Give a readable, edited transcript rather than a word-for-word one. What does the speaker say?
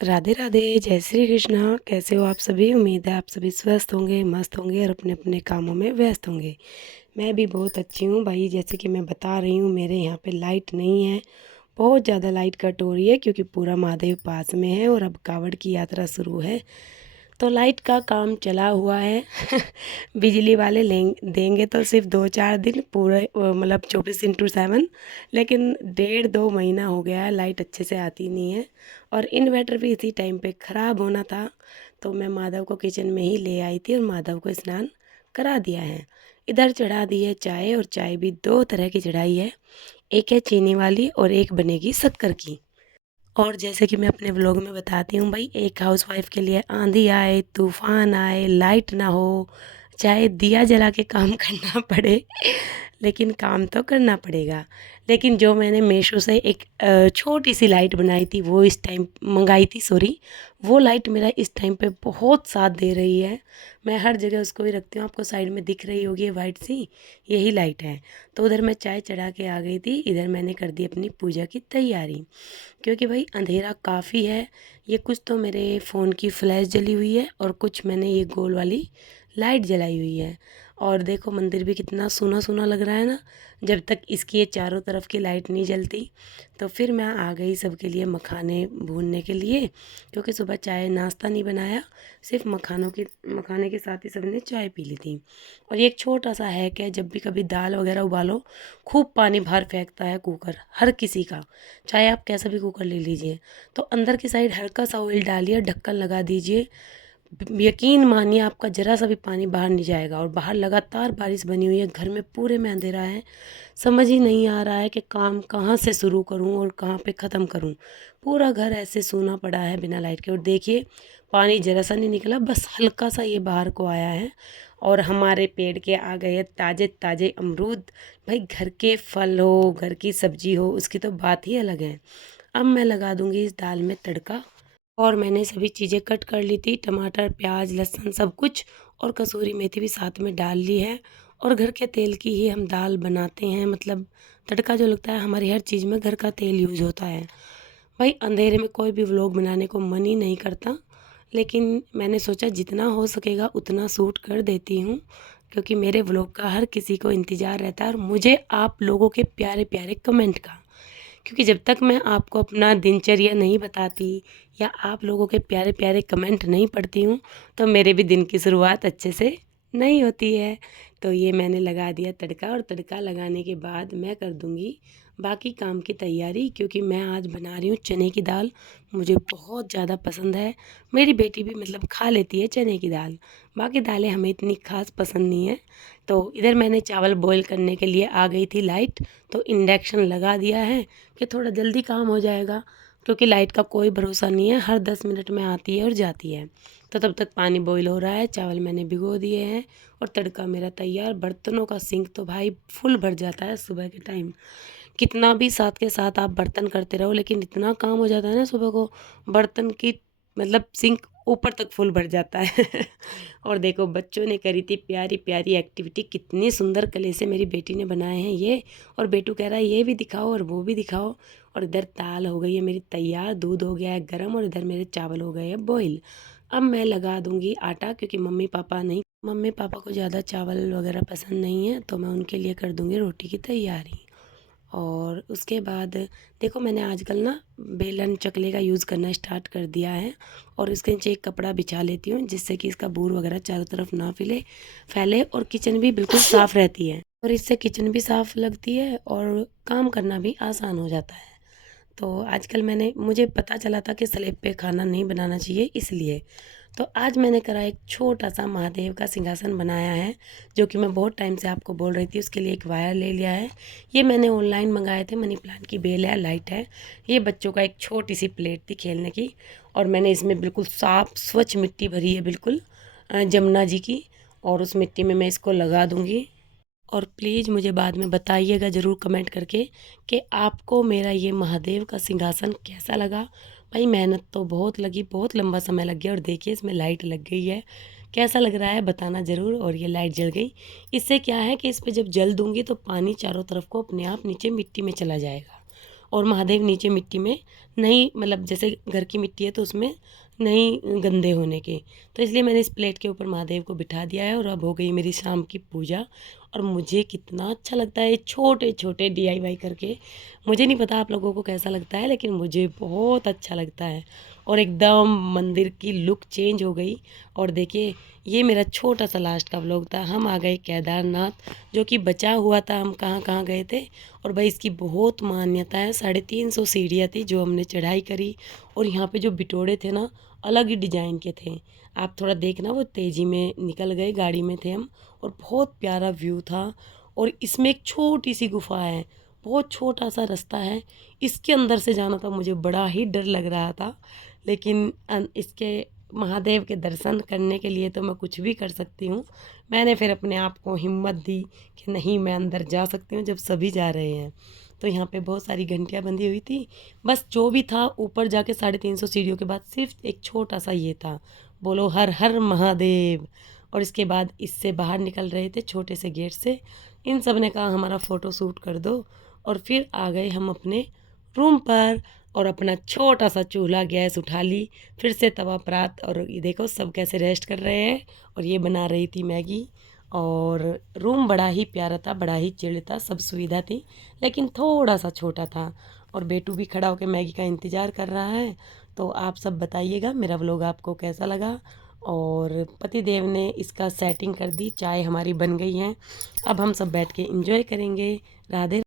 राधे राधे, जय श्री कृष्णा। कैसे हो आप सभी? उम्मीद है आप सभी स्वस्थ होंगे, मस्त होंगे और अपने अपने कामों में व्यस्त होंगे। मैं भी बहुत अच्छी हूँ भाई। जैसे कि मैं बता रही हूँ, मेरे यहाँ पे लाइट नहीं है। बहुत ज़्यादा लाइट कट हो रही है क्योंकि पूरा महादेव पास में है और अब कांवड़ की यात्रा शुरू है। तो लाइट का काम चला हुआ है। बिजली वाले देंगे तो सिर्फ 2-4 दिन पूरे, मतलब 24x7। लेकिन 1.5-2 महीना हो गया है, लाइट अच्छे से आती नहीं है। और इन्वर्टर भी इसी टाइम पे ख़राब होना था, तो मैं माधव को किचन में ही ले आई थी और माधव को स्नान करा दिया है। इधर चढ़ा दी है चाय, और चाय भी दो तरह की चढ़ाई है। एक है चीनी वाली और एक बनेगी शक्कर की। और जैसे कि मैं अपने व्लॉग में बताती हूँ भाई, एक हाउसवाइफ के लिए आंधी आए, तूफान आए, लाइट ना हो, चाहे दिया जला के काम करना पड़े, लेकिन काम तो करना पड़ेगा। लेकिन जो मैंने मीशो से एक छोटी सी लाइट बनाई थी, वो इस टाइम मंगाई थी, सॉरी, वो लाइट मेरा इस टाइम पे बहुत साथ दे रही है। मैं हर जगह उसको ही रखती हूँ। आपको साइड में दिख रही होगी वाइट सी, यही लाइट है। तो उधर मैं चाय चढ़ा के आ गई थी, इधर मैंने कर दी अपनी पूजा की तैयारी। क्योंकि भाई अंधेरा काफ़ी है। ये कुछ तो मेरे फ़ोन की फ्लैश जली हुई है और कुछ मैंने ये गोल वाली लाइट जलाई हुई है। और देखो मंदिर भी कितना सूना सूना लग रहा है ना। जब तक इसकी ये चारों तरफ की लाइट नहीं जलती, तो फिर मैं आ गई सबके लिए मखाने भूनने के लिए। क्योंकि सुबह चाय नाश्ता नहीं बनाया, सिर्फ मखाने के साथ ही सबने चाय पी ली थी। और ये एक छोटा सा हैक है, जब भी कभी दाल वगैरह उबालो, खूब पानी बाहर फेंकता है कुकर, हर किसी का। चाहे आप कैसा भी कुकर ले लीजिए, तो अंदर की साइड हल्का सा ऑयल डालिए, ढक्कन लगा दीजिए। यकीन मानिए आपका ज़रा सा भी पानी बाहर नहीं जाएगा। और बाहर लगातार बारिश बनी हुई है, घर में पूरे में अंधेरा है। समझ ही नहीं आ रहा है कि काम कहाँ से शुरू करूँ और कहाँ पे ख़त्म करूँ। पूरा घर ऐसे सूना पड़ा है बिना लाइट के। और देखिए, पानी ज़रा सा नहीं निकला, बस हल्का सा ये बाहर को आया है। और हमारे पेड़ के आ गए हैं ताज़े ताज़े अमरूद। भाई घर के फल हो, घर की सब्जी हो, उसकी तो बात ही अलग है। अब मैं लगा दूंगी इस दाल में तड़का। और मैंने सभी चीज़ें कट कर ली थी, टमाटर, प्याज, लहसुन सब कुछ। और कसूरी मेथी भी साथ में डाल ली है। और घर के तेल की ही हम दाल बनाते हैं, मतलब तड़का जो लगता है, हमारी हर चीज़ में घर का तेल यूज़ होता है। भाई अंधेरे में कोई भी व्लॉग बनाने को मन ही नहीं करता, लेकिन मैंने सोचा जितना हो सकेगा उतना शूट कर देती हूँ। क्योंकि मेरे व्लॉग का हर किसी को इंतज़ार रहता है, और मुझे आप लोगों के प्यारे प्यारे कमेंट का। क्योंकि जब तक मैं आपको अपना दिनचर्या नहीं बताती, या आप लोगों के प्यारे प्यारे कमेंट नहीं पढ़ती हूँ, तो मेरे भी दिन की शुरुआत अच्छे से नहीं होती है। तो ये मैंने लगा दिया तड़का, और तड़का लगाने के बाद मैं कर दूँगी बाकी काम की तैयारी। क्योंकि मैं आज बना रही हूँ चने की दाल। मुझे बहुत ज़्यादा पसंद है। मेरी बेटी भी मतलब खा लेती है चने की दाल। बाकी दालें हमें इतनी खास पसंद नहीं है। तो इधर मैंने चावल बॉईल करने के लिए आ गई थी लाइट, तो इंडक्शन लगा दिया है कि थोड़ा जल्दी काम हो जाएगा। क्योंकि लाइट का कोई भरोसा नहीं है, हर 10 मिनट में आती है और जाती है। तो तब तक पानी बॉईल हो रहा है, चावल मैंने भिगो दिए हैं, और तड़का मेरा तैयार। बर्तनों का सिंक तो भाई फुल भर जाता है सुबह के टाइम। कितना भी साथ के साथ आप बर्तन करते रहो, लेकिन इतना काम हो जाता है ना सुबह को, बर्तन की मतलब सिंक ऊपर तक फुल भर जाता है। और देखो बच्चों ने करी थी प्यारी प्यारी एक्टिविटी, कितनी सुंदर कले से मेरी बेटी ने बनाए हैं ये। और बेटू कह रहा है ये भी दिखाओ और वो भी दिखाओ। और इधर दाल हो गई है मेरी तैयार, दूध हो गया है गर्म, और इधर मेरे चावल हो गए हैं बॉईल। अब मैं लगा दूंगी आटा, क्योंकि मम्मी पापा को ज़्यादा चावल वगैरह पसंद नहीं है, तो मैं उनके लिए कर दूंगी रोटी की तैयारी। और उसके बाद देखो, मैंने आजकल ना बेलन चकले का यूज़ करना स्टार्ट कर दिया है। और इसके नीचे एक कपड़ा बिछा लेती हूँ, जिससे कि इसका बूर वगैरह चारों तरफ ना फैले, और किचन भी बिल्कुल साफ़ रहती है। और इससे किचन भी साफ़ लगती है और काम करना भी आसान हो जाता है। तो आजकल मुझे पता चला था कि स्लैब पे खाना नहीं बनाना चाहिए, इसलिए तो आज मैंने करा एक छोटा सा महादेव का सिंहासन बनाया है। जो कि मैं बहुत टाइम से आपको बोल रही थी। उसके लिए एक वायर ले लिया है। ये मैंने ऑनलाइन मंगाए थे, मनी प्लांट की बेल है, लाइट है। ये बच्चों का एक छोटी सी प्लेट थी खेलने की। और मैंने इसमें बिल्कुल साफ स्वच्छ मिट्टी भरी है, बिल्कुल जमुना जी की। और उस मिट्टी में मैं इसको लगा दूंगी। और प्लीज़ मुझे बाद में बताइएगा ज़रूर कमेंट करके कि आपको मेरा ये महादेव का सिंहासन कैसा लगा। भाई मेहनत तो बहुत लगी, बहुत लंबा समय लग गया। और देखिए इसमें लाइट लग गई है, कैसा लग रहा है बताना ज़रूर। और ये लाइट जल गई, इससे क्या है कि इस पर जब जल दूंगी तो पानी चारों तरफ को अपने आप नीचे मिट्टी में चला जाएगा। और महादेव नीचे मिट्टी में नहीं, मतलब जैसे घर की मिट्टी है तो उसमें नहीं गंदे होने के। तो इसलिए मैंने इस प्लेट के ऊपर महादेव को बिठा दिया है और अब हो गई मेरी शाम की पूजा। और मुझे कितना अच्छा लगता है छोटे छोटे DIY करके। मुझे नहीं पता आप लोगों को कैसा लगता है, लेकिन मुझे बहुत अच्छा लगता है। और एकदम मंदिर की लुक चेंज हो गई। और देखिए, ये मेरा छोटा सा लास्ट का व्लॉग था। हम आ गए केदारनाथ, जो कि बचा हुआ था, हम कहाँ कहाँ गए थे। और भाई इसकी बहुत मान्यता है, 350 सीढ़ियाँ थी जो हमने चढ़ाई करी। और यहाँ पे जो बिटोड़े थे ना, अलग ही डिजाइन के थे। आप थोड़ा देखना, वो तेज़ी में निकल गए, गाड़ी में थे हम। और बहुत प्यारा व्यू था। और इसमें एक छोटी सी गुफा है, बहुत छोटा सा रास्ता है। इसके अंदर से जाना था, मुझे बड़ा ही डर लग रहा था। लेकिन इसके महादेव के दर्शन करने के लिए तो मैं कुछ भी कर सकती हूँ। मैंने फिर अपने आप को हिम्मत दी कि नहीं, मैं अंदर जा सकती हूँ जब सभी जा रहे हैं। तो यहाँ पे बहुत सारी घंटियाँ बंधी हुई थी। बस जो भी था, ऊपर जाके 350 सीढ़ियों के बाद सिर्फ एक छोटा सा ये था, बोलो हर हर महादेव। और इसके बाद इससे बाहर निकल रहे थे छोटे से गेट से। इन सब ने कहा हमारा फ़ोटो शूट कर दो। और फिर आ गए हम अपने रूम पर। और अपना छोटा सा चूल्हा गैस उठा ली, फिर से तवा परात। और ये देखो सब कैसे रेस्ट कर रहे हैं। और ये बना रही थी मैगी। और रूम बड़ा ही प्यारा था, बड़ा ही चिल्ड था, सब सुविधा थी, लेकिन थोड़ा सा छोटा था। और बेटू भी खड़ा होकर मैगी का इंतज़ार कर रहा है। तो आप सब बताइएगा मेरा व्लॉग आपको कैसा लगा। और पति देव ने इसका सेटिंग कर दी, चाय हमारी बन गई है। अब हम सब बैठ के एंजॉय करेंगे। राधे।